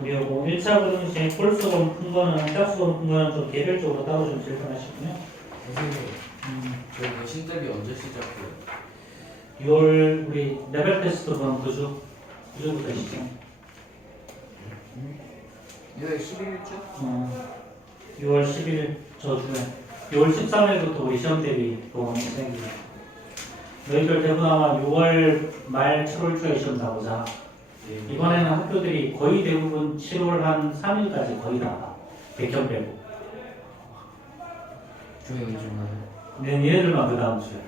우리 요거 1차 부등식 홀수건 푼 거는 짝수건 푼 거는 좀 개별적으로 따로 좀 질문하시고요. 선생님, 저희 머신 대비 언제 시작해요? 6월 우리 레벨 테스트 그럼 그주부터 시작. 6월 11일쯤? 6월 10일 저주에 6월 13일부터 우리 시험 대비 보험이 생기고 너희들 대부분 아마 6월 말 7월 초에 시험 나오자. 이번에는 학교들이 거의 대부분 7월 한 3일까지 거의 다 백현 빼고 저희 언제 나요? 근데 얘네들만 그 다음 주에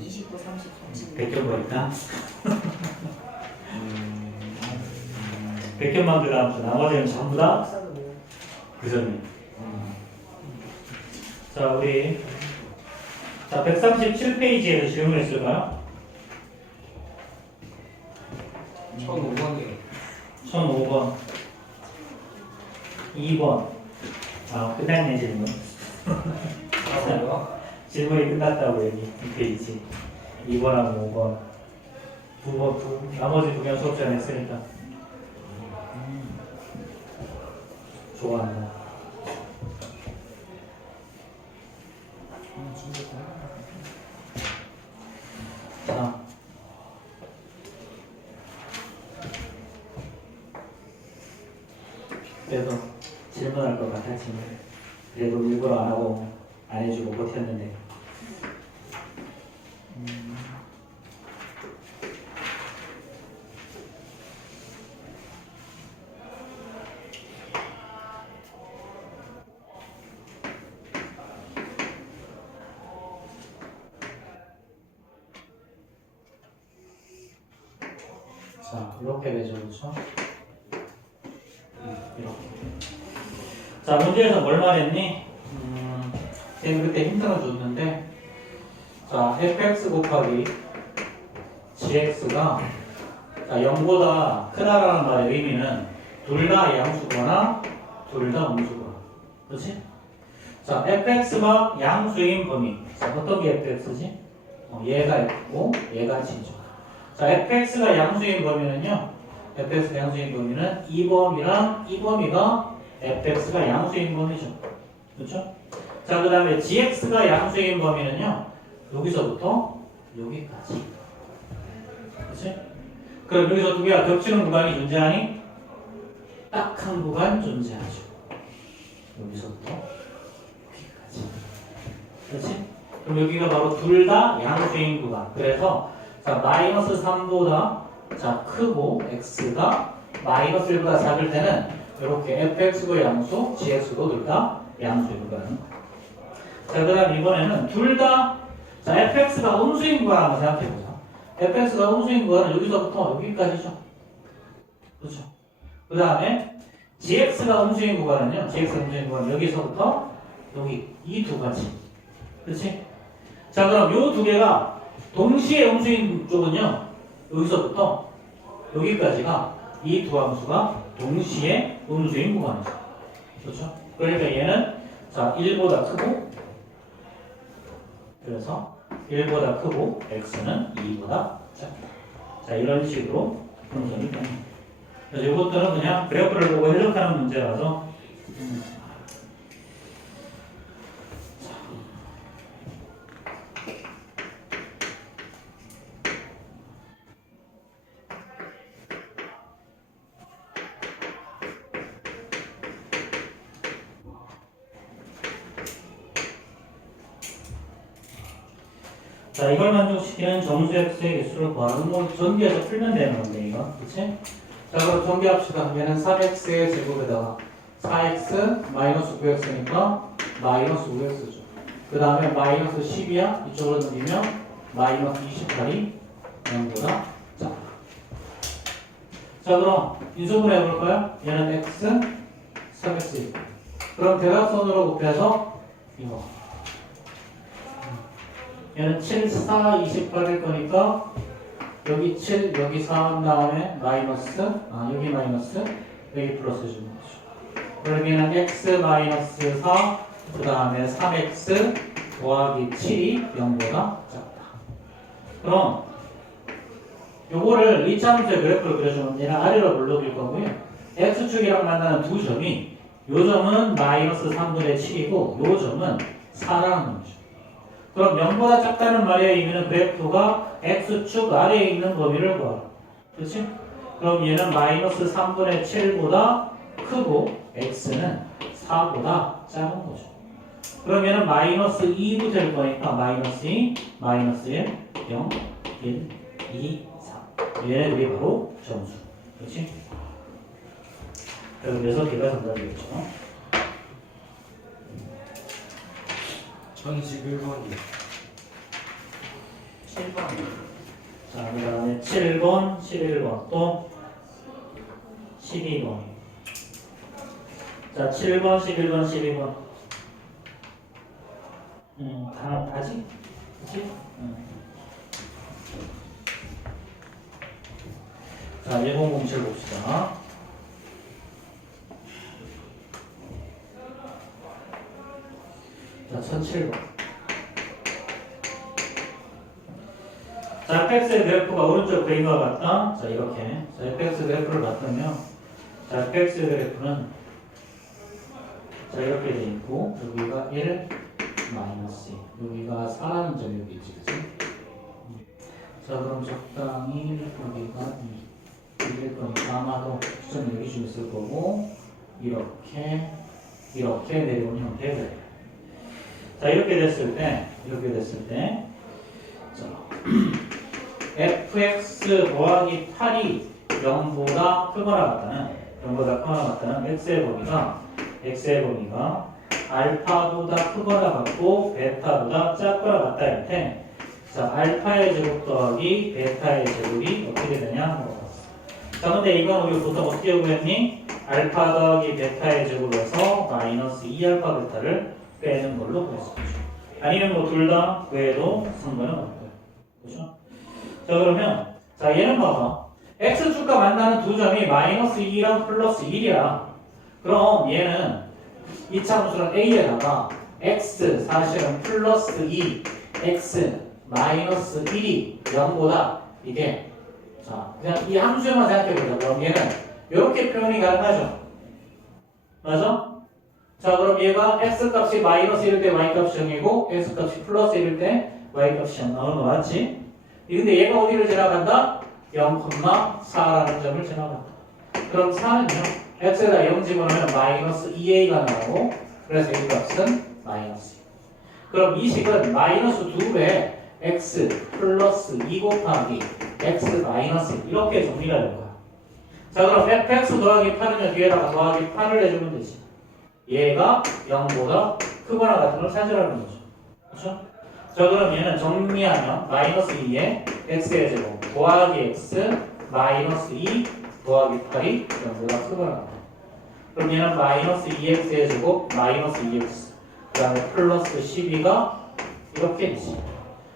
29, 30, 30. 백현 거니까 백현만 그 다음 주 나머지는 전부 다 박사도 뭐. 그 전에. 자, 우리 137페이지에서 질문했을까요? 1005번이요. 1005번 2번 끝났네 질문. 뭐요? 질문이 끝났다고 여기 이 페이지 2번하고 5번 9번 나머지 두 개는 수업 시간에 했으니까 좋아한다. 자, 그래도 질문할 것 같았지만 그래도 일부러 안 하고 안 해주고 버텼는데 자, 이렇게 되죠, 그렇죠? 이렇게. 자, 문제에서 뭘 말했니? 쟤는 그때 힌트를 줬는데, 자, fx 곱하기 gx가 0보다 크다라는 말의 의미는 둘 다 양수거나 둘 다 음수거나, 그렇지? 자, fx가 양수인 범위. 자, 어떤 게 fx지? 얘가 f고 얘가 g죠. 자, fx가 양수인 범위는요. fx가 양수인 범위는 이 범위랑 이 범위가 fx가 양수인 범위죠. 그렇죠? 자, 그 다음에 gx가 양수인 범위는요. 여기서부터 여기까지. 그렇지? 그럼 여기서 두 개가 겹치는 구간이 존재하니? 딱 한 구간 존재하죠. 여기서부터 여기까지. 그렇지? 그럼 여기가 바로 둘 다 양수인 구간. 그래서 자, 마이너스 3보다 자, 크고 x가 마이너스 1보다 작을 때는 이렇게 fx도 양수, gx도 둘 다 양수인 구간. 자, 그 다음 이번에는 둘 다 자, fx가 음수인 구간 한번 생각해보자. fx가 음수인 구간은 여기서부터 여기까지죠. 그렇죠? 그 다음에 gx가 음수인 구간은요. gx가 음수인 구간은 여기서부터 여기 이 두 가지. 그렇지? 자, 그럼 요 두 개가 동시에 음수인 쪽은요. 여기서부터 여기까지가 이 두 함수가 동시에 음수인 구간이죠. 그렇죠? 그러니까 얘는 자 1보다 크고 그래서 1보다 크고 x는 2보다 작다. 자, 이런 식으로 분석이 됩니다. 그래서 이것들은 그냥 그래프를 보고 해석하는 문제라서 자, 이걸 만족시키는 정수 x의 개수를 구하는 뭐 전기에서 풀면 되는 건데 이거, 그렇지? 자, 그럼 전개합시다. 얘는 3x의 제곱에다가 4x 마이너스 9x니까 마이너스 5x죠. 그 다음에 마이너스 10이야. 이쪽으로 넘기면 마이너스 28이 0보다 작다. 자, 그럼 인수분 해볼까요? 얘는 x, 3x. 그럼 대각선으로 곱해서 이거. 얘는 7, 4, 28일 거니까 여기 7, 여기 4 한 다음에 마이너스, 여기 마이너스, 여기 플러스 해주는 거죠. 그러면 x 마이너스 4, 그 다음에 3x 더하기 7이 0보다 작다. 그럼 요거를 이차함수의 그래프를 그려주면 얘는 아래로 물러길 거고요. x축이랑 만나는 두 점이 요 점은 마이너스 3분의 7이고 요 점은 4라는 거죠. 그럼 0보다 작다는 말의 의미는 그래프가 x축 아래에 있는 범위를 구하라. 그렇지? 그럼 얘는 마이너스 3분의 7보다 크고 x는 4보다 작은 거죠. 그럼 얘는 마이너스 2로 될 거니까 마이너스 2, 마이너스 1, 0, 1, 2, 3. 얘는 이게 바로 점수. 그렇지? 그래서 걔가 정답이겠죠. 1011번이요. 7번. 자, 그 다음에 7번, 11번, 또 12번. 자, 7번, 11번, 12번. 다지? 그치? 자, 1007 봅시다. 자, 1007번. 자, fx의 그래프가 오른쪽 그림과 같다. 자, 이렇게. 자, fx 그래프를 봤다면, 자, fx 그래프는 자, 이렇게 돼 있고, 여기가 1, 마이너스 2. 여기가 4라는 점이 여기 있지, 그치? 자, 그럼 적당히 여기가 2. 이길 거니까 아마도 수점이 여기 좀 있을 거고, 이렇게 내려오는 형태가 돼요. 자, 이렇게 됐을 때, 자, fx 더하기 8이 0보다 크거나 같다는 x의 범위가 알파보다 크거나 같고 베타보다 작거나 같다 할 때, 자, 알파의 제곱 더하기 베타의 제곱이 어떻게 되냐 물어봤어. 자, 근데 이건 우리 보통 어떻게 구했니? 알파 더하기 베타의 제곱에서 마이너스 2알파 베타를 빼는 걸로 구했었죠. 아니면 뭐 둘 다 구해도 상관은 없고요. 그렇죠? 자, 그러면 자, 얘는 봐봐. x축과 만나는 두 점이 마이너스 2랑 플러스 1이야. 그럼 얘는 이차함수는 a에다가 x 사실은 플러스 2, x 마이너스 1이 0보다 이게, 자, 그냥 이 함수에만 생각해보자. 그럼 얘는 이렇게 표현이 가능하죠. 맞아? 자, 그럼 얘가 x 값이 마이너스 1일 때 y 값이 0이고 x 값이 플러스 1일 때 y 값이 0 나오는 거 맞지? 근데 얘가 어디를 지나간다? 0,4라는 점을 지나간다. 그럼 4는요? x에다 0 집어넣으면 마이너스 2a가 나오고, 그래서 이 값은 마이너스 2. 그럼 이 식은 마이너스 2배 x 플러스 2 곱하기 x 마이너스 1 이렇게 정리가 될 거야. 자, 그럼 fx 더하기 8은 뒤에다가 더하기 8을 해주면 되지. 얘가 0보다 크거나 같은 걸 찾으라는 거죠. 그렇죠? 자, 그럼 얘는 정리하면 마이너스 2에 x의 제곱 더하기 x 마이너스 2 더하기 8이 0보다 크거나 같다. 그럼 얘는 마이너스 2x의 제곱 마이너스 2x 그 다음에 플러스 12가 이렇게 되지.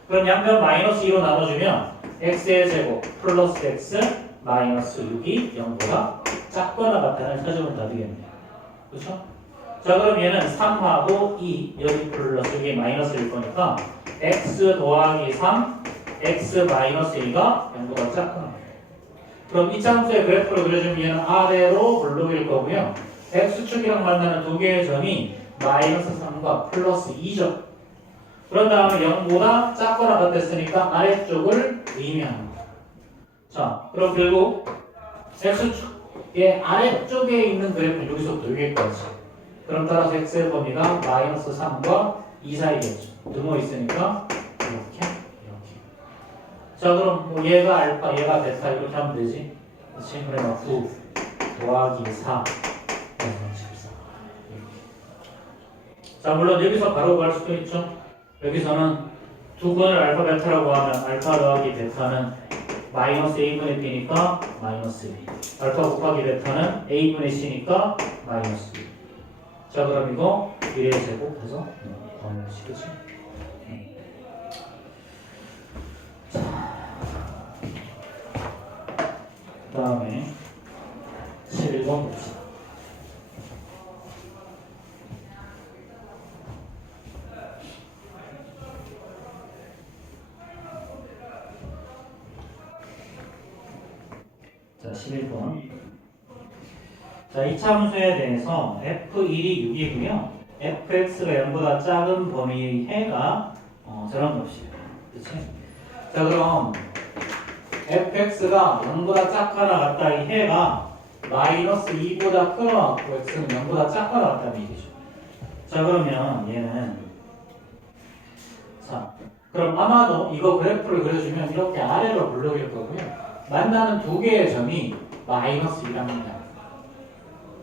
그럼 양변 마이너스 2로 나눠주면 x의 제곱 플러스 x 마이너스 6이 0보다 작거나 같다는 찾으면 답이겠네요. 그렇죠? 자, 그럼 얘는 3하고 2 여기 플러스 여기 마이너스일 거니까 x 더하기 3 x 마이너스 2가 0보다 작거나. 그럼 이차함수의 그래프를 그려주면 얘는 아래로 물러길 거고요. x축이랑 만나는 두 개의 점이 마이너스 3과 플러스 2죠. 그런 다음에 0보다 작거나 같았으니까 아래쪽을 의미합니다. 자, 그럼 결국 x축의 아래쪽에 있는 그래프는 여기서부터 여기까지. 그럼 따라서 x의 범위가 마이너스 3과 2 사이겠죠. 등호 있으니까 이렇게. 자, 그럼 뭐 얘가 알파, 얘가 베타 이렇게 하면 되지. 그렇지? 그러면 9 더하기 4 14. 자, 물론 여기서 바로 구할 수도 있죠. 여기서는 두 번을 알파 베타라고 하면 알파 더하기 베타는 마이너스 a분의 b니까 마이너스 1. 알파 곱하기 베타는 a분의 c니까 마이너스 1. 자, 그럼 이거 1의 제곱해서 마이너스 그치? 그 다음에 11번 봅시다. 11번. 자, 이 참수에 대해서 f1이 6이고요. fx가 0보다 작은 범위의 해가 저런 값이에요. 그렇지? 자, 그럼 fx가 0보다 작거나 같다 이 해가 마이너스 2보다 크거나 같고 x는 0보다 작거나 같다는 얘기죠. 자, 그러면 얘는 자, 그럼 아마도 이거 그래프를 그려주면 이렇게 아래로 불러올 거고요. 만나는 두 개의 점이 마이너스 1합니다.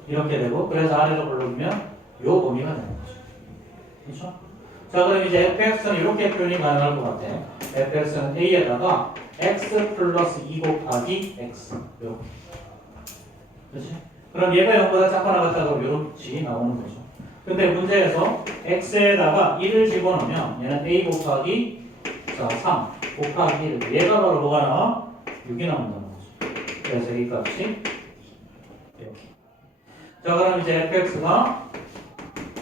이렇게 되고 그래서 아래로 불러오면 요 범위가 되는 거죠. 그렇죠? 자, 그럼 이제 fx는 이렇게 표현이 가능할 것 같아요. fx는 a에다가 x 플러스 2 곱하기 x 요렇게. 그렇지? 그럼 얘가 0보다 작거나 같다고 이렇게 나오는 거죠. 근데 문제에서 x에다가 1을 집어넣으면 얘는 a 곱하기 3 곱하기 1 얘가 바로 뭐가 나와? 6이 나온다는 거죠. 그래서 이 값이 이렇게. 자, 그럼 이제 fx가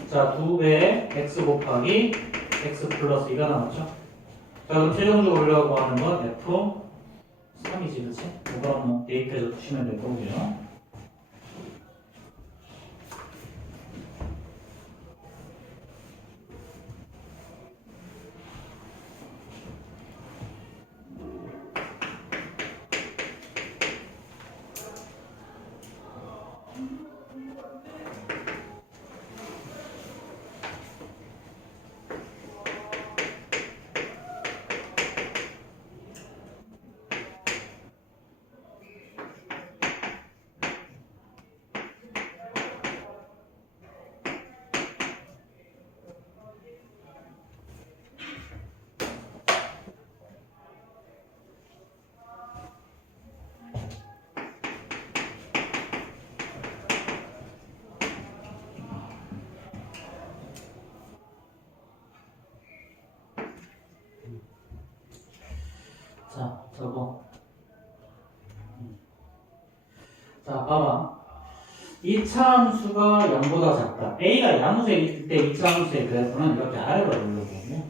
자 2배의 x 곱하기 x 플러스 2가 나왔죠. 자, 그럼 최종적으로 올려고 하는 건 f3이지, 그렇지? 이건 뭐 대입해서 두시면 될 거고요. 자, 저거. 자, 봐봐. 이차함수가 0보다 작다. A가 양수에 있을 때 이차함수의 그래프는 이렇게 아래로 올라오거든요.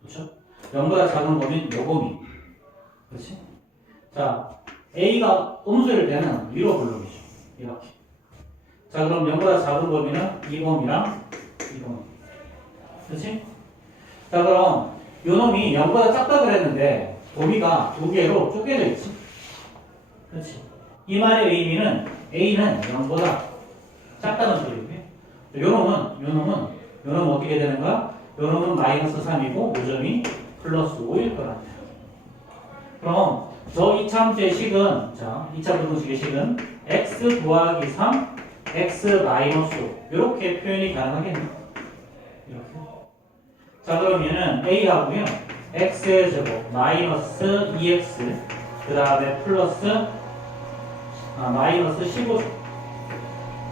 그렇죠? 0보다 작은 범위는 요 범위. 그렇지? 자, A가 음수일 때는 위로 올라오죠. 이렇게. 자, 그럼 0보다 작은 범위는 이 범위랑 이 범위. 그렇지? 자, 그럼 요 놈이 0보다 작다 그랬는데 범위가 두 개로 쪼개져 있지. 그렇지? 이 말의 의미는 A는 0보다 작다는 소리고요. 요 놈은 어떻게 되는 거야? 요 놈은 마이너스 3이고 요 점이 플러스 5일 거란다. 그럼 저 이차함수의 식은 자, 2차 부등식의 식은 x 더하기 3, x 마이너스 5 이렇게 표현이 가능하겠네. 이렇게. 자, 그럼 얘는 A하고요. x의 제곱 마이너스 2x 그 다음에 플러스 마이너스 15죠.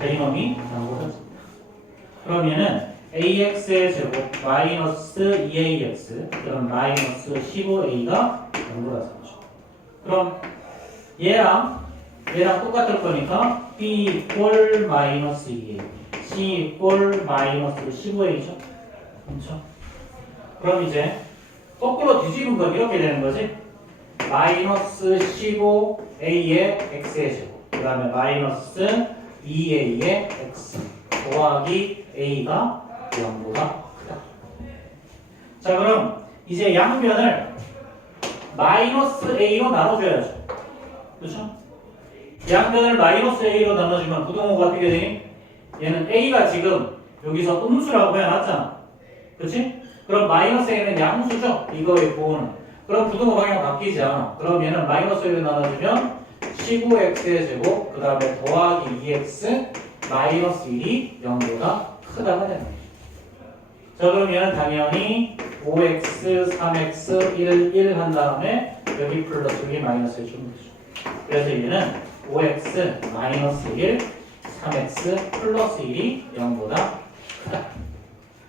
이놈이 나오거든. 그럼 얘는 ax의 제곱 마이너스 2ax 그럼 마이너스 15a가 0보다 작죠. 그럼 얘랑 똑같을 거니까 b 꼴 마이너스 2a c 꼴 마이너스 15a죠. 그렇죠? 그럼 이제 거꾸로 뒤집은 건 이렇게 되는 거지. 마이너스 15a의 x의 제곱 그 다음에 마이너스 2a의 x 더하기 a가 0보다 크다. 자, 그럼 이제 양변을 마이너스 a로 나눠줘야죠. 그렇죠? 양변을 마이너스 a로 나눠주면 부등호가 어떻게 되니? 얘는 a가 지금 여기서 음수라고 해놨잖아. 그렇지? 그럼 마이너스 a는 양수죠? 이거의 부호는. 그럼 부등호 방향 바뀌지 않아. 그럼 얘는 마이너스 1로 나눠주면 15x의 제곱 그 다음에 더하기 2x 마이너스 1이 0보다 크다가 되는 거죠. 자, 그럼 얘는 당연히 5x, 3x, 1 한 다음에 여기 플러스 여기 마이너스 1 주면 되죠. 그래서 얘는 5x 마이너스 1, 3x 플러스 1이 0보다 크다.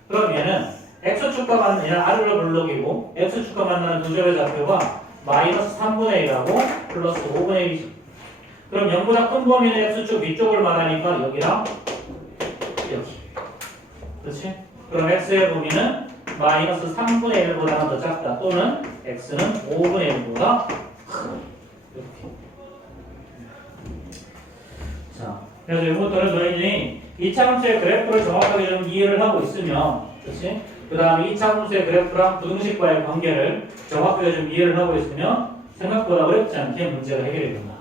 그럼 얘는 x축과 만나는 얘는 아래로 블록이고 x축과 만나는 두 점의 좌표가 마이너스 3분의 1하고 플러스 5분의 1이죠. 그럼 0보다 큰 범위는 x축 위쪽을 말하니까 여기랑 여기. 그렇지? 그럼 x의 범위는 마이너스 3분의 1보다는 더 작다. 또는 x는 5분의 1보다 크다. 이렇게. 그래서 이것들은 너희들이 2차 함수의 그래프를 정확하게 좀 이해를 하고 있으면, 그렇지? 그 다음에 2차 함수의 그래프랑 부등식과의 관계를 정확하게 좀 이해를 하고 있으면 생각보다 어렵지 않게 문제가 해결이 된다.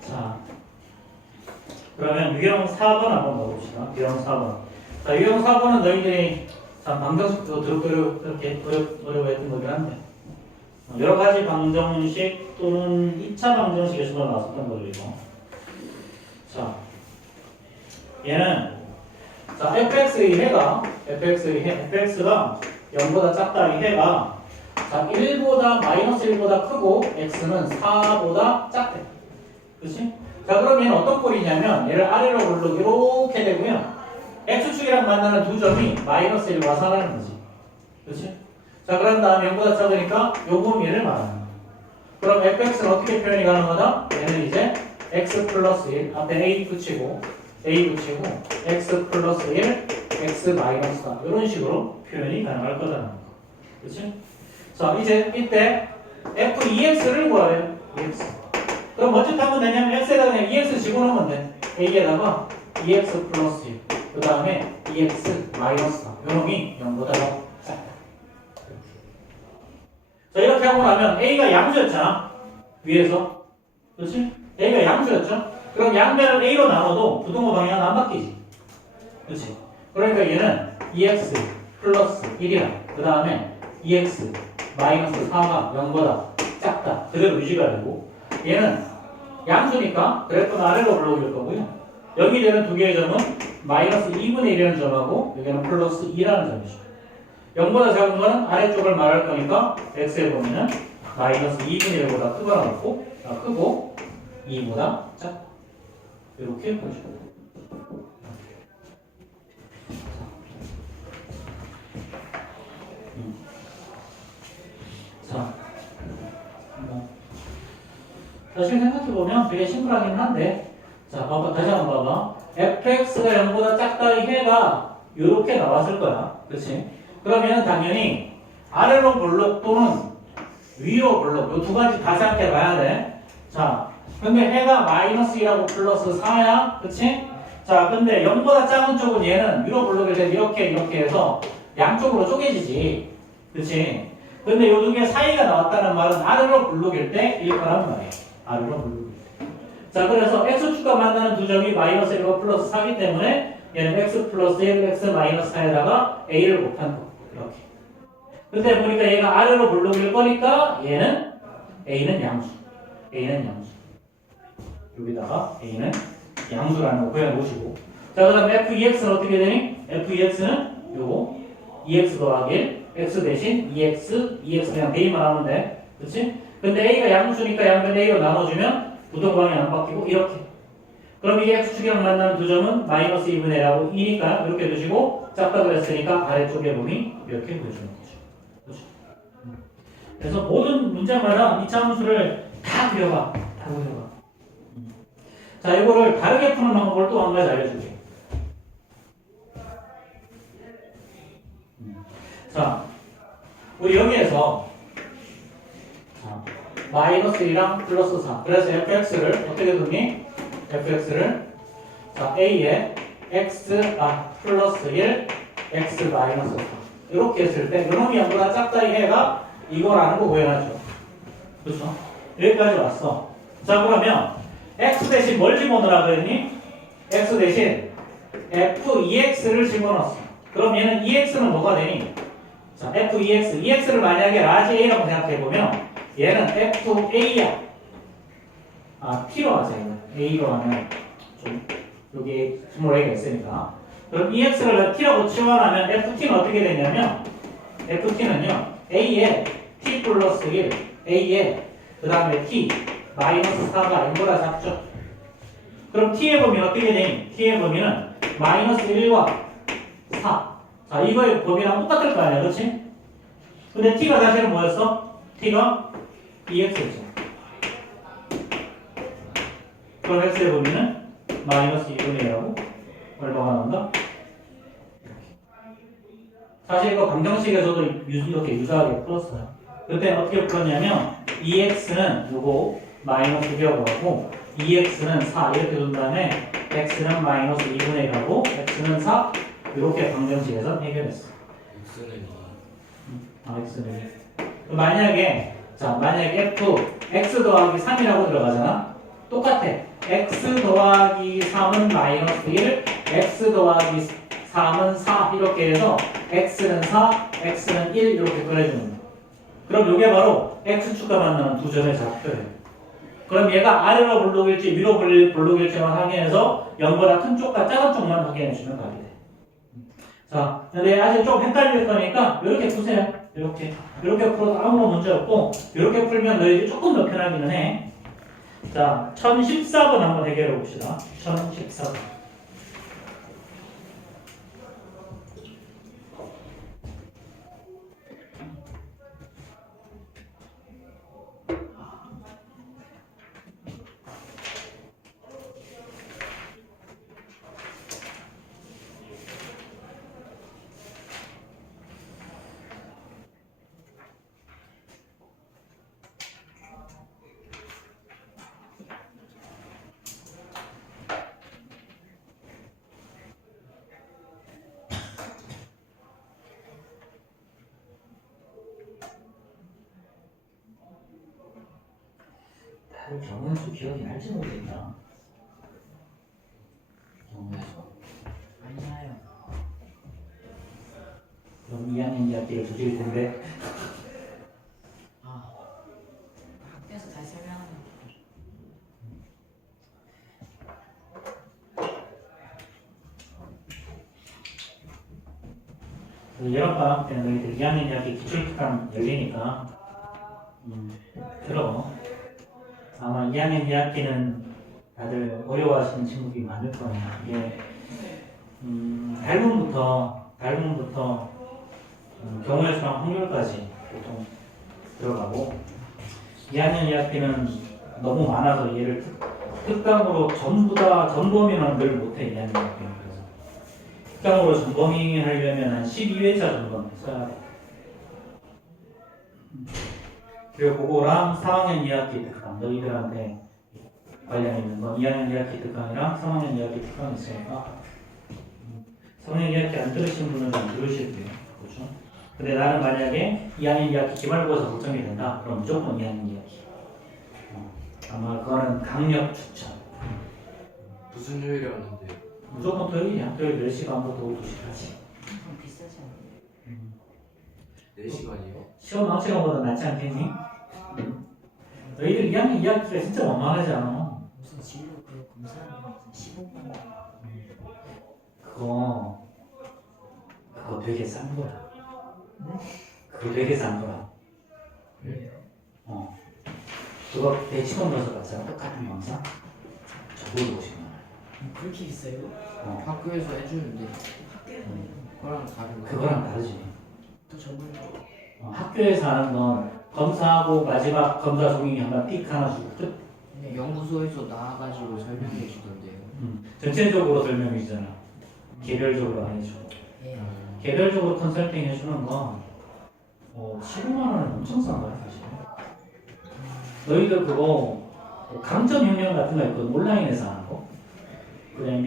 자, 그러면 유형 4번 한번 봐봅시다. 유형 4번. 자, 유형 4번은 너희들이 참 방정식도 이렇게 어려워했던 거긴 한데 여러 가지 방정식 또는 2차 방정식에서도 나왔었던 거죠. 자, 얘는 자 fx의 해가 fx가 0보다 작다 이 해가 자 1보다 마이너스 1보다 크고 x는 4보다 작대. 그렇지? 자 그럼 얘는 어떤 꼴이냐면 얘를 아래로 올르고 이렇게 되고요. x축이랑 만나는 두 점이 마이너스 1과 4라는 거지. 그렇지? 자 그런 다음에 0보다 작으니까 요금 얘를 말하는 거야. 그럼 fx는 어떻게 표현이 가능하다? 얘는 이제 x 플러스 1 앞에 a 붙이고 x 플러스 1 x 마이너스 4 이런 식으로 표현이 가능할 거다라는 거. 그렇지? 자 이제 이때 f2x를 구하래요. EX. 그럼 어떻게 하면 되냐면 x에다가 그냥 2x 집어넣으면 돼. a에다가 2x 플러스 1 그 다음에 2x 마이너스 4 요놈이 0보다 작다. 자 이렇게 하고 나면 a가 양수였잖아 위에서. 그렇지? a가 양수였죠? 그럼 양변을 a로 나눠도 부등호 방향은 안 바뀌지. 그렇지? 그러니까 얘는 2x 플러스 1이랑 그 다음에 2x 마이너스 4가 0보다 작다 그대로 유지가 되고 얘는 양수니까 그래프는 아래로 올라올 거고요. 여기 되는 두 개의 점은 마이너스 2분의 1이라는 점하고 여기는 플러스 2라는 점이죠. 0보다 작은 거는 아래쪽을 말할 거니까 x의 범위는 마이너스 2분의 1보다 크고 2보다 작다. 이렇게 보죠. 자, 사실 생각해보면 되게 심플하긴 한데 자, 봐봐. 다시 한번 봐봐. fx가 0보다 작다 이 해가 이렇게 나왔을 거야. 그렇지? 그러면 당연히 아래로 볼록 또는 위로 볼록 이 두 가지 다 생각해 봐야 돼. 자, 근데 해가 마이너스 2하고 플러스 4야. 그치? 자, 근데 0보다 작은 쪽은 얘는 위로 볼록일 때 이렇게 해서 양쪽으로 쪼개지지. 그치? 근데 요 두 개 사이가 나왔다는 말은 아래로 볼록일 때일 거란 말이야. 아래로 볼록일 때. 자, 그래서 x축과 만나는 두 점이 마이너스 1과 플러스 4기 때문에 얘는 x 플러스 1, x 마이너스 4에다가 a를 곱한 거. 이렇게. 근데 보니까 얘가 아래로 볼록일 거니까 얘는 a는 양수. 여기다가 a는 양수라는 거 그냥 놓으시고. 자, 그 다음에 f2x는 어떻게 되니? f2x는 요거 2x 더하기 1, x 대신 2x 그냥 대입만 하면 돼. 그치? 근데 a가 양수니까 양변 a로 나눠주면 부등방이 안 바뀌고 이렇게. 그럼 이게 x축이랑 만나는 두 점은 마이너스 2분의 1하고 2니까 이렇게 두시고 작다 그랬으니까 아래쪽에 보니 이렇게 보여주는 거죠. 그렇죠? 그래서 모든 문제마다 2차 함수를 다 그려봐. 자, 이거를 다르게 푸는 방법을 또 한 가지 알려줄게. 자, 우리 여기에서 마이너스 1이랑 플러스 4. 그래서 fx를 어떻게 두니? fx를 자, a에 플러스 1, x 마이너스 4. 이렇게 했을 때 이놈이 0보다 작다 이 해가 이거라는 거 구현하죠. 그렇죠? 여기까지 왔어. 자, 그러면 x 대신 뭘 집어넣으라 그랬니? x 대신 f2x를 집어넣었어. 그럼 얘는 2x는 뭐가 되니? 자, f2x를 만약에 라지 a라고 생각해보면 얘는 fa야. t로 하자. a로 하면 좀 여기 스몰 a가 있으니까. 그럼 ex를 t라고 치환하면 ft는 어떻게 되냐면 ft는요 a에 t 플러스 1 a에 그 다음에 t 마이너스 4가 0보다 작죠. 그럼 t의 범위는 어떻게 되니? t의 범위는 마이너스 1과 4. 자, 이거의 범위랑 똑같을 거 아니야, 그렇지? 근데 t가 사실은 뭐였어? t가 2x였어. 그럼 x의 범위는 마이너스 2분의 1하고 얼마가 나온다? 사실 이거 방정식에서도 이렇게 유사하게 풀었어요. 그때 어떻게 풀었냐면 2x는 요거 마이너스 기억하고 2x는 4 이렇게 둔 다음에 x는 마이너스 2분의 1하고 x는 4 이렇게 방정식에서 해결했어. X는 2. x는 2. 만약에 f x 더하기 3이라고 들어가잖아. 똑같아. x 더하기 3은 마이너스 1, x 더하기 3은 4 이렇게 해서 x는 4, x는 1 이렇게 꺼내주는 거야. 그럼 이게 바로 x축과 만나는 두 점의 좌표예요. 그럼 얘가 아래로 볼록일지 위로 볼록일지만 확인해서 0보다 큰 쪽과 작은 쪽만 확인해주면 답이 돼. 자, 근데 아직 좀 헷갈릴 거니까 이렇게 푸세요. 이렇게 풀어도 아무런 문제 없고 이렇게 풀면 너희들이 조금 더 편하기는 해. 자, 1014번 한번 해결해 봅시다. 1014번. 다들 정원수 기억이 날지 모르겠다. 정원수. 안 나요. 그럼 2학년 2학기를 두질 텐데. 학교에서 다시 설명하면 여름방학 때는 너희들 2학년 2학기 기출특강 열리니까 들어. 아마 2학년 2학기는 다들 어려워하시는 친구들이 많을 거야. 이게 닮음부터 경우의 수랑 확률까지 보통 들어가고 2학년 2학기는 너무 많아서 얘를 특강으로 전부 다 전범위는 늘 못해. 2학년 2학기는. 그래서 특강으로 전범위 하려면 한 12회차 정도 써야 돼. 그리고 그거랑 3학년 2학기 특강 너희들한테 관련 있는 건 2학년 2학기 특강이랑 3학년 2학기 특강이 있으니까 3학년 2학기 안 들으신 분은 안 들으실 거예요. 그렇죠? 근데 나는 만약에 2학년 2학기 기말고사 걱정이 된다. 그럼 무조건 2학년 2학기. 아마 그거는 강력 추천. 무슨 요일이었는데? 무조건 토요일이야. 토요일 4시간부터 오후 2시까지. 좀 비싸지 않나요? 4시간이요? 시험 망치간보다 낫지 않겠니? 너희들 2학년 2학기가 진짜 만만하지 않아. 무슨 진로 그 검사하면 무슨 15만 원. 그거 되게 싼 거야. 그거 되게 싼 거야. 왜요? 그거 110원 넣어서 봤잖아. 똑같은 영상. 적어도 50만 원. 그렇게 비싸요? 학교에서 해주는데 학교에서는 그거랑 다른 거. 그거랑 다르지. 또 전문적으로 학교에서 하는 건 검사하고 마지막 검사 종이 한번 픽 하나 주고 끝. 네, 연구소에서 나와가지고 설명해 주던데요. 전체적으로 설명해 주잖아. 개별적으로 안 해주고. 해요. 개별적으로 컨설팅 해주는 건 15만 원은 엄청 싼 거야 사실. 너희들 그거 강점혁명 같은 거 있거든. 온라인에서 하는 거. 그냥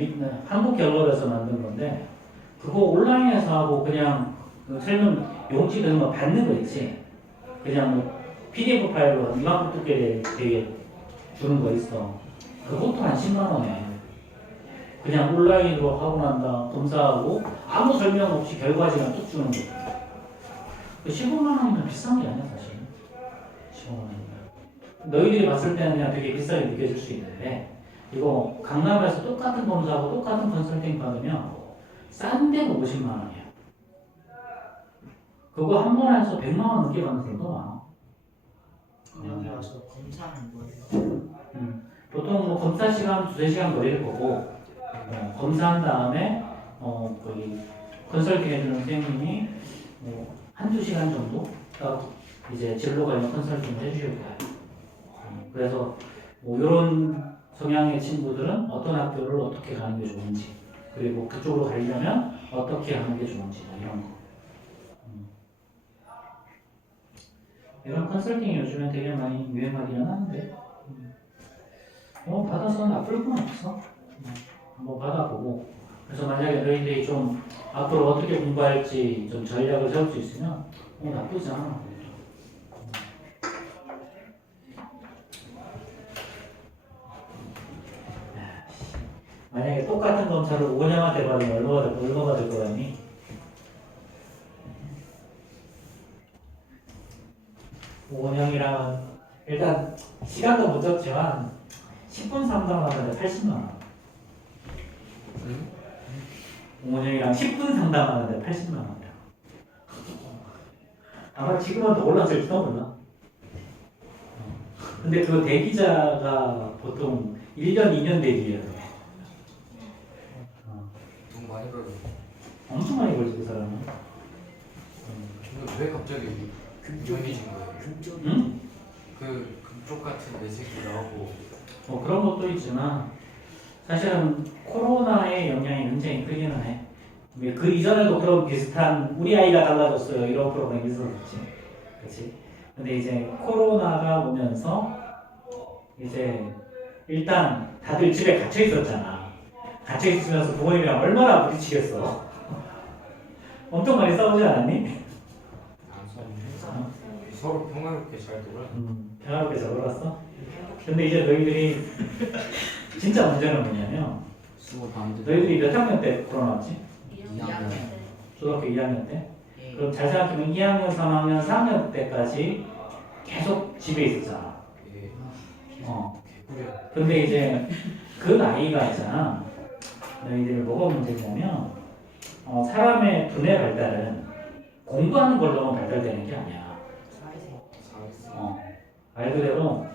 한국갤럽에서 만든 건데 그거 온라인에서 하고 그냥 그 설명 용지 같은 거 받는 거 있지. 그냥 뭐 PDF 파일로 이만큼 두께 되게 주는 거 있어. 그것도 한 10만 원에. 그냥 온라인으로 하고 난다 검사하고 아무 설명 없이 결과지만 뚝 주는 거. 그 15만 원이면 비싼 게 아니야 사실. 15만 원이면. 너희들이 봤을 때는 그냥 되게 비싸게 느껴질 수 있는데 이거 강남에서 똑같은 검사하고 똑같은 컨설팅 받으면 싼 데는 50만 원이야. 그거 한 번 해서 100만 원 넘게 받는 사람도 많아. 여기 와서 검사하는 거예요. 보통 뭐 검사 시간 2-3시간 걸릴 거고 검사한 다음에 거기 컨설팅 해주는 선생님이 뭐 1-2시간 정도 이제 진로 관련 컨설팅을 해주실 거예요. 그래서 뭐 이런 성향의 친구들은 어떤 학교를 어떻게 가는 게 좋은지 그리고 그쪽으로 가려면 어떻게 하는 게 좋은지 이런 거. 이런 컨설팅이 요즘에 되게 많이 유행하기는 하는데 받아서 나쁠 건 없어. 한번 받아보고. 그래서 만약에 너희들이 좀 앞으로 어떻게 공부할지 좀 전략을 세울 수 있으면 나쁘지 않아. 만약에 똑같은 검사를 5년한테 받으면 얼마가 될 거 같니? 오년이랑 일단 시간도 못 적지만 10분 상담하는데 80만 원. 응? 5년이랑 10분 상담하는데 80만 원이야. 아마 지금은 더 올랐을지도 몰라. 근데 그 대기자가 보통 1년, 2년 대기해야 돼. 돈 많이 벌어. 엄청 많이 벌지 그 사람은. 근데 왜 갑자기 유명해진 거예요? 금쪽이 응? 그 금쪽 같은 내색이 나오고 그런 것도 있지만 사실은 코로나의 영향이 굉장히 크기는 해. 그 이전에도 그런 비슷한 우리 아이가 달라졌어요 이런 프로그램이 있었지. 그렇지? 근데 이제 코로나가 오면서 이제 일단 다들 집에 갇혀 있었잖아. 갇혀 있으면서 부모님이랑 얼마나 부딪히겠어. 엄청 많이 싸우지 않았니? 서로 평화롭게 잘 놀아. 평화롭게 잘 놀았어? 근데 이제 너희들이 진짜 문제는 뭐냐면 수업 밤새 너희들이 몇 학년 때 코로나 왔지? 2학년. 초등학교 2학년 때? 예. 그럼 잘 생각해보면 2학년, 3학년, 4학년 때까지 계속 집에 있었잖아. 예. 개구려. 근데 이제 그 나이가 있잖아. 너희들이 뭐가 문제냐면 사람의 두뇌 발달은 공부하는 걸로만 발달되는 게 아니야. 사회생 말 그대로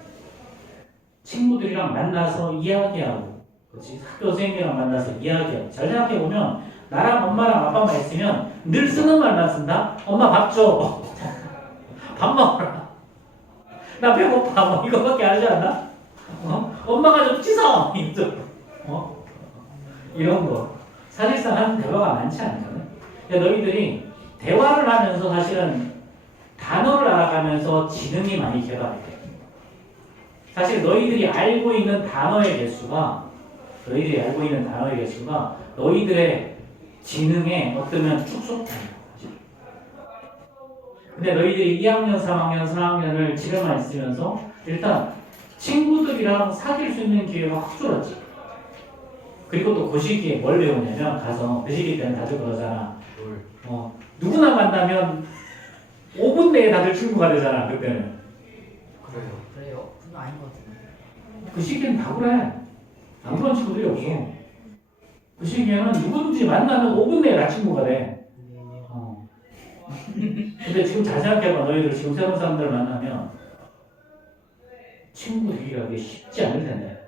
친구들이랑 만나서 이야기하고, 그렇지? 학교 선생님이랑 만나서 이야기하고. 잘 생각해보면 나랑 엄마랑 아빠만 있으면 늘 쓰는 말만 쓴다? 엄마 밥 줘. 밥 먹어라. 나 배고파. 뭐 이거밖에 하지 않나? 엄마가 좀 씻어. 이런 거. 사실상 하는 대화가 많지 않거든. 근데 너희들이 대화를 하면서 사실은 단어를 알아가면서 지능이 많이 개발이 돼. 사실 너희들이 알고 있는 단어의 개수가 너희들의 지능의 어쩌면 축소판이야. 근데 너희들이 2학년, 3학년, 4학년을 집에만 있으면서 일단 친구들이랑 사귈 수 있는 기회가 확 줄었지. 그리고 또 그 시기에 뭘 배우냐면 가서 그 시기 때는 다들 그러잖아. 누구나 만나면 5분 내에 다들 친구가 되잖아. 그때는. 그래요. 그래요? 그건 아닌 것 같은데. 그 시기에는 다 그래. 안 그런 친구들이 없어. 그 시기에는 누구든지 만나면 5분 내에 다 친구가 돼. 근데 지금 잘 생각해봐. 너희들 지금 새로운 사람들 만나면 친구 되기가 그게 쉽지 않을 텐데.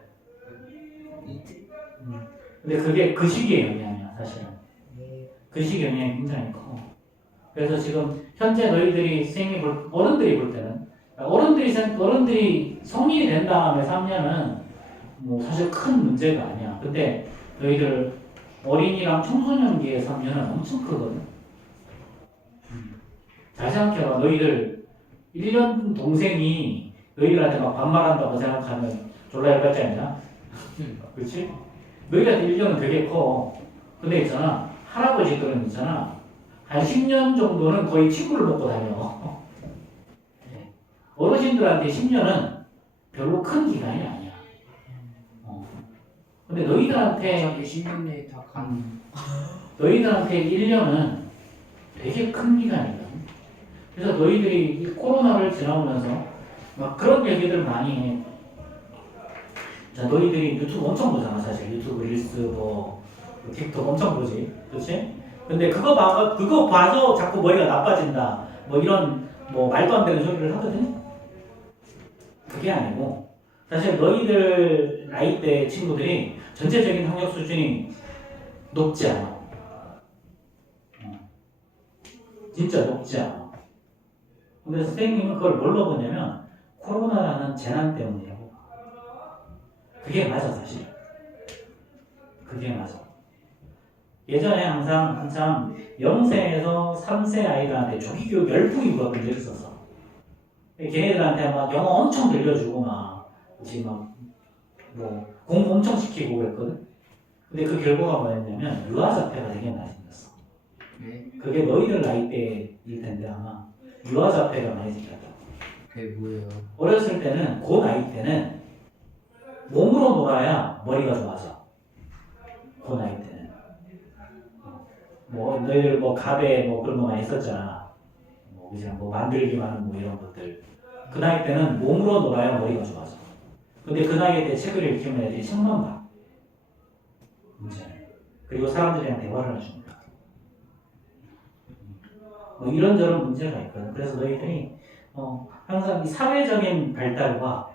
근데 그게 그 시기의 영향이야, 사실은. 그 시기의 영향이 굉장히 커. 그래서 지금 현재 너희들이 어른들이 볼 때는 어른들이 성인이 된 다음에 3년은 뭐 사실 큰 문제가 아니야. 근데 너희들 어린이랑 청소년기의 3년은 엄청 크거든. 잘 생각해봐. 너희들 1년 동생이 너희들한테 막 반말한다고 생각하면 졸라 열받지 않냐? 그렇지? 너희한테 1년은 되게 커. 근데 있잖아. 할아버지들은 있잖아. 한 10년 정도는 거의 친구를 먹고 다녀. 어르신들한테 10년은 별로 큰 기간이 아니야. 근데 너희들한테 10년 내에 다 간. 너희들한테 1년은 되게 큰 기간이거든. 그래서 너희들이 이 코로나를 지나오면서 막 그런 얘기들 많이 해. 자, 너희들이 유튜브 엄청 보잖아, 사실. 유튜브 릴스, 틱톡 엄청 보지. 그렇지? 근데 그거 봐서 자꾸 머리가 나빠진다. 이런 말도 안 되는 소리를 하거든? 그게 아니고, 사실 너희들 나이대 친구들이 전체적인 학력 수준이 높지 않아. 진짜 높지 않아. 근데 선생님은 그걸 뭘로 보냐면, 코로나라는 재난 때문이라고. 그게 맞아, 사실. 그게 맞아. 예전에 한참 0세에서 3세 아이들한테 조기교육 열풍이 불었던 적이 있었어. 걔네들한테 막 영어 엄청 들려주고 막 지금 공 엄청 시키고 그랬거든. 근데 그 결과가 뭐였냐면 유아자폐가 되게 많이 생겼어. 네? 그게 너희들 나이대일 텐데 아마 유아자폐가 많이 생겼다. 그게 뭐예요? 어렸을 때는 그 나이 때는 몸으로 놀아야 머리가 좋아져. 그 나이 때는 너희들 가베 그런 거 많이 썼잖아. 그냥 만들기만 하는 이런 것들. 그 나이 때는 몸으로 놀아야 머리가 좋아져. 근데 그 나이 때 책을 읽히면 애들이 책만 봐. 문제. 그리고 사람들이랑 대화를 해줍니다. 이런저런 문제가 있거든. 그래서 너희들이 항상 이 사회적인 발달과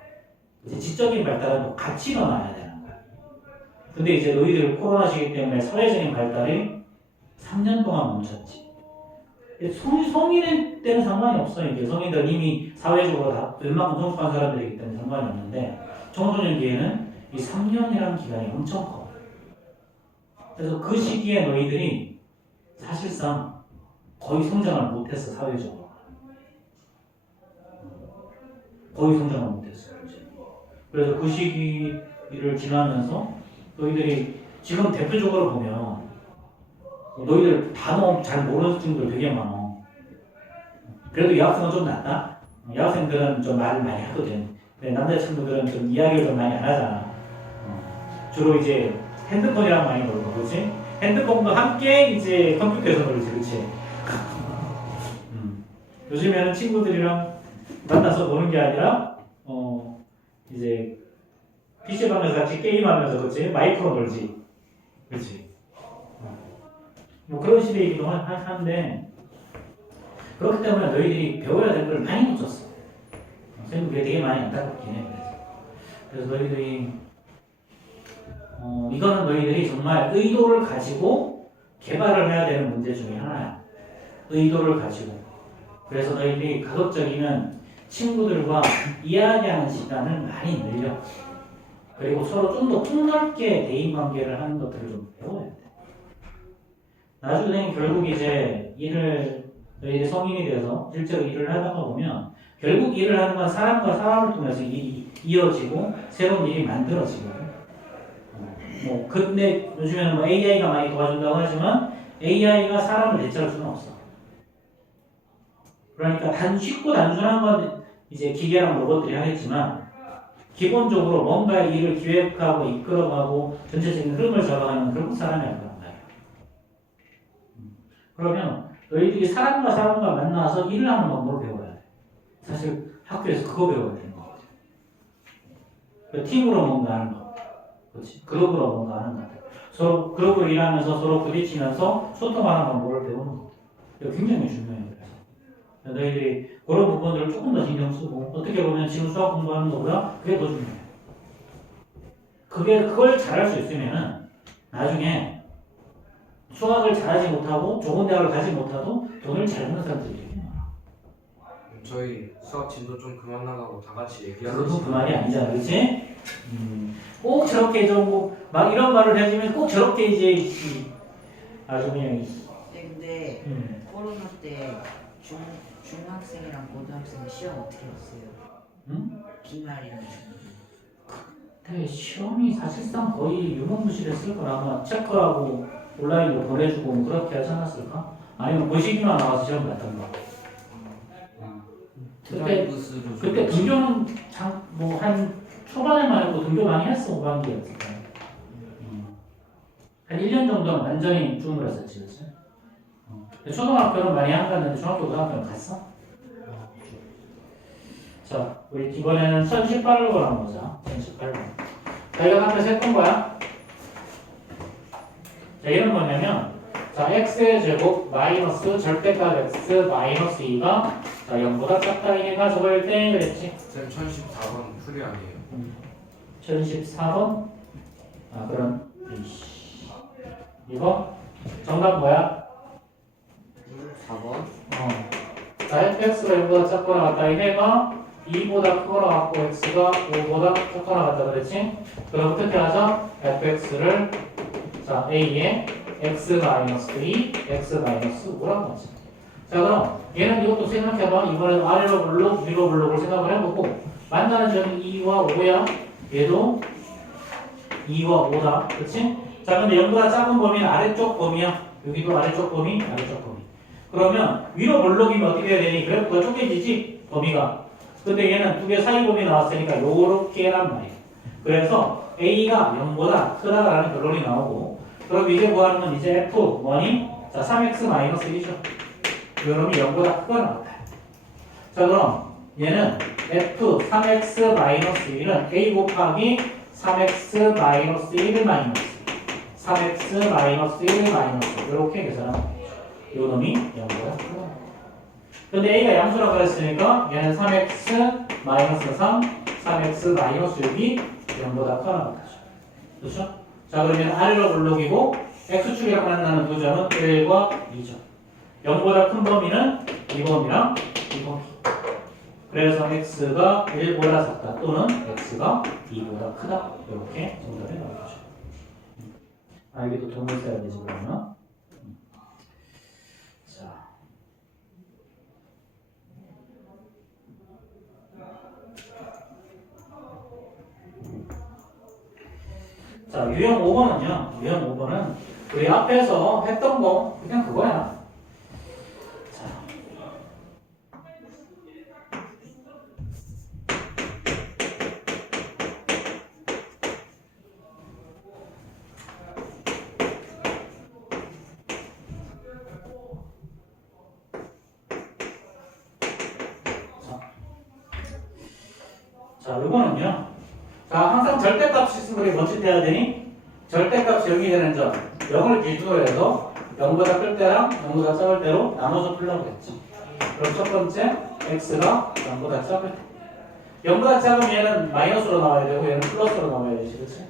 이제 지적인 발달은 같이 일어나야 되는 거야. 근데 이제 너희들 코로나 시기 때문에 사회적인 발달이 3년 동안 멈췄지. 성인 때는 상관이 없어요. 이제 성인들 이미 사회적으로 다 웬만큼 성숙한 사람들이기 때문에 상관이 없는데 청소년기에는 이 3년이라는 기간이 엄청 커. 그래서 그 시기에 너희들이 사실상 거의 성장을 못했어. 사회적으로 거의 성장을 못했어. 그래서 그 시기를 지나면서 너희들이 지금 대표적으로 보면 너희들 단어 잘 모르는 친구들 되게 많아. 그래도 여학생은 좀 낫다. 여학생들은 좀 말을 많이 하거든. 근데 남자친구들은 좀 이야기를 좀 많이 안 하잖아. 주로 이제 핸드폰이랑 많이 놀고, 그렇지? 핸드폰과 함께 이제 컴퓨터에서 놀지, 그렇지? 요즘에는 친구들이랑 만나서 노는 게 아니라 이제 PC방에서 같이 게임하면서, 그렇지? 마이크로 놀지, 그렇지? 그런 시대이기도 한데 그렇기 때문에 너희들이 배워야 될 걸 많이 놓쳤어. 선생님 그게 되게 많이 안타깝긴 해. 그래서 너희들이 이거는 너희들이 정말 의도를 가지고 개발을 해야 되는 문제 중에 하나야. 의도를 가지고. 그래서 너희들이 가급적이면 친구들과 이야기하는 시간을 많이 늘려. 그리고 서로 좀 더 폭넓게 대인관계를 하는 것들을 좀 배워야 돼. 나중에 결국 이제 너희들이 성인이 돼서 실제로 일을 하다가 보면 결국 일을 하는 건 사람과 사람을 통해서 일이 이어지고 새로운 일이 만들어지거든. 근데 요즘에는 AI가 많이 도와준다고 하지만 AI가 사람을 대체할 수는 없어. 그러니까 쉽고 단순한 건 이제 기계랑 로봇들이 하겠지만 기본적으로 뭔가 일을 기획하고 이끌어가고 전체적인 흐름을 잡아가는 그런 사람이 할 거란 말이야. 그러면 너희들이 사람과 사람과 만나서 일을 하는 방법을 배워야 돼. 사실 학교에서 그거 배워야 되는 거거든. 팀으로 뭔가 하는 거. 그렇지? 그룹으로 뭔가 하는 거. 서로 그룹으로 일하면서 서로 부딪히면서 소통하는 방법을 배우는 거. 이거 굉장히 중요해요. 그래서 너희들이 그런 부분들을 조금 더 신경 쓰고 어떻게 보면 지금 수학 공부하는 것보다 그게 더 중요해. 그걸 잘할 수 있으면은 나중에 수학을 잘하지 못하고 좋은 대학을 가지 못하도 돈을 잘 버는 사람들이 되게 많아. 저희 수학 진도 좀 그만 나가고 다 같이 얘기하고 그것도 그 말이 아니잖아, 그렇지? 꼭 저렇게 막 이런 말을 해주면 꼭 저렇게 이제 아주 그냥 네, 근데 코로나 때 중학생이랑 고등학생 시험 어떻게 했어요? 기말이랑 근데 시험이 사실상 거의 유명무실했을 거라 아마 체크하고 온라인으로 보내주고 그렇게 하지 않았을까? 아니면 보시기만 나와서 시험 봤던가. 그때 등교는 한 초반에만 해도 등교 많이 했어. 5반기였을 때. 한 1년 정도는 완전히 줌을 했었지, 그치? 초등학교는 많이 안 갔는데 중학교, 고등학교는 갔어? 자, 우리 이번에는 1018번 한번 보자. 1018번. 자, 이건 앞에서 했던 거야. 자, 이런 거냐면, 자, x의 제곱 마이너스 절대값 x 마이너스 2가 자, 0보다 작다 이게 가져갈 때 그랬지? 쌤 1014번 풀이 아니에요. 1014번? 그럼 이거? 정답 뭐야? 4번? 자, fx가 0보다 작거나 같다 이해가 2보다 크거나 같고 x가 5보다 작거나 같다 그랬지? 그럼 어떻게 하자? fx를 자, a에 x-2, x-5라고 하자. 자, 그럼 얘는 이것도 생각해봐. 이번에도 아래로 블록, 위로 블록을 생각을 해보고 만나는 점이 2와 5야. 얘도 2와 5다. 그치? 자, 근데 0보다 작은 범위는 아래쪽 범위야. 여기도 아래쪽 범위, 아래쪽 범위. 그러면 위로 블록이면 어떻게 해야 되니? 그래프가 쪼개지지? 범위가. 근데 얘는 두 개 사이 범위 나왔으니까 요렇게란 말이야. 그래서 A가 0보다 크다라는 결론이 나오고, 그럼 이제 구하는 건 이제 F 뭐니? 자, 3x-1이죠. 요놈이 0보다 크거나 같아요. 자, 그럼 얘는 F 3x-1은 A 곱하기 3x-1 마이너스 3x-1 마이너스 이렇게 계산하면 되죠. 요 놈이 0보다 크거나. 근데 A가 양수라고 했으니까 얘는 3x-3, 3x-6이 0보다 크거나 같죠. 그렇죠? 자, 그러면 아래로 블록이고 x축이랑 만나는 두 점은 1과 2점. 0보다 큰 범위는 2범위랑 2범위. 그래서 x가 1보다 작다 또는 x가 2보다 크다. 이렇게 정답이 나오죠. 아, 이게 또 돈을 써야 되지 그러면. 자, 유형 5번은요. 유형 5번은 우리 앞에서 했던 거 그냥 그거야. 자. 자, 이거는요. 자, 항상 절대값이 있으면 우리 뭐짓 해야 되니? 절대값이 0이 되는 점 0을 기준으로 해서 0보다 클 때랑 0보다 작을 때로 나눠서 풀라고 했죠. 그럼 첫 번째 x가 0보다 작을 때 0보다 작으면 얘는 마이너스로 나와야 되고 얘는 플러스로 나와야 되지, 그렇지?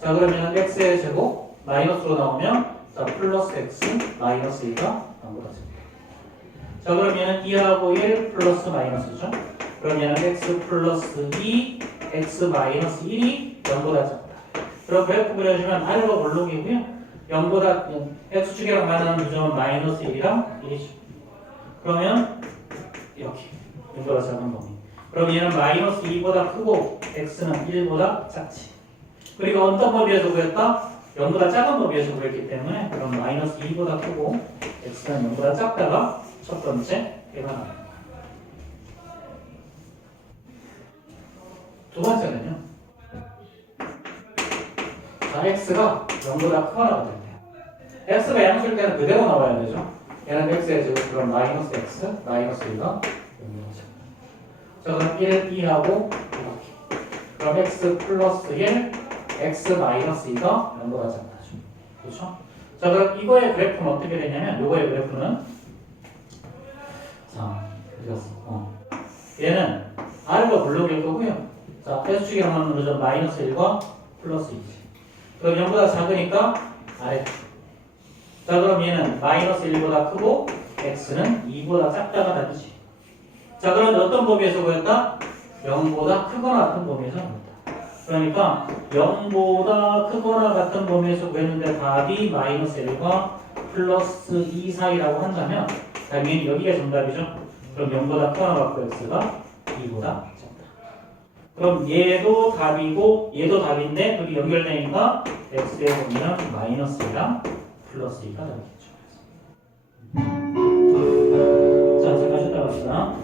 자, 그러면 x의 제곱 마이너스로 나오면 자, 플러스 x 마이너스 2가 0보다 작다. 자, 그럼 얘는 2하고 1 플러스 마이너스죠. 그럼 얘는 x 플러스 2 x 마이너스 1이 0보다 작다. 그럼 그래프 그려주면 아래로 블록이고요. 0보다 x축이랑 만나는 두 점은 마이너스 1이랑 1이죠. 그러면 이렇게 0보다 작은 범위. 그럼 얘는 마이너스 2보다 크고 x는 1보다 작지. 그리고 어떤 범위에서 구했다? 0보다 작은 범위에서 구했기 때문에 그럼 마이너스 2보다 크고 x는 0보다 작다가 첫 번째 해가 나옵니다. 두 번째는요. 자, x가 0보다 크거나 같을 때 x가 양수일 때는 그대로 나와야 되죠. 얘는 x의 제곱 그럼 마이너스 x, 마이너스 1가 0보다 작다. 자, 그럼 1, 2하고 이렇게. 그럼 x 플러스 1, x 마이너스 2가 0보다 작다. 그렇죠? 자, 그럼 이거의 그래프는 어떻게 되냐면 이거의 그래프는 자, 그렸어. 얘는 아래로 블록일 거고요. 자, x축이랑 만나는 점 마이너스 1과 플러스 2지. 그럼 0보다 작으니까 아래쪽. 자, 그럼 얘는 마이너스 1보다 크고 x는 2보다 작다가 답이지. 자, 그럼 어떤 범위에서 구했다? 0보다 크거나 같은 범위에서 구했다. 그러니까 0보다 크거나 같은 범위에서 구했는데 답이 마이너스 1과 플러스 2 사이라고 한다면 당연히 여기가 정답이죠. 그럼 0보다 크거나 같고 x가 2보다 그럼 얘도 답이고 얘도 답인데 둘이 연결되니까 x의 범위는 마이너스 2랑 플러스 2가 되겠죠. 자, 생각하셨다고 합시다.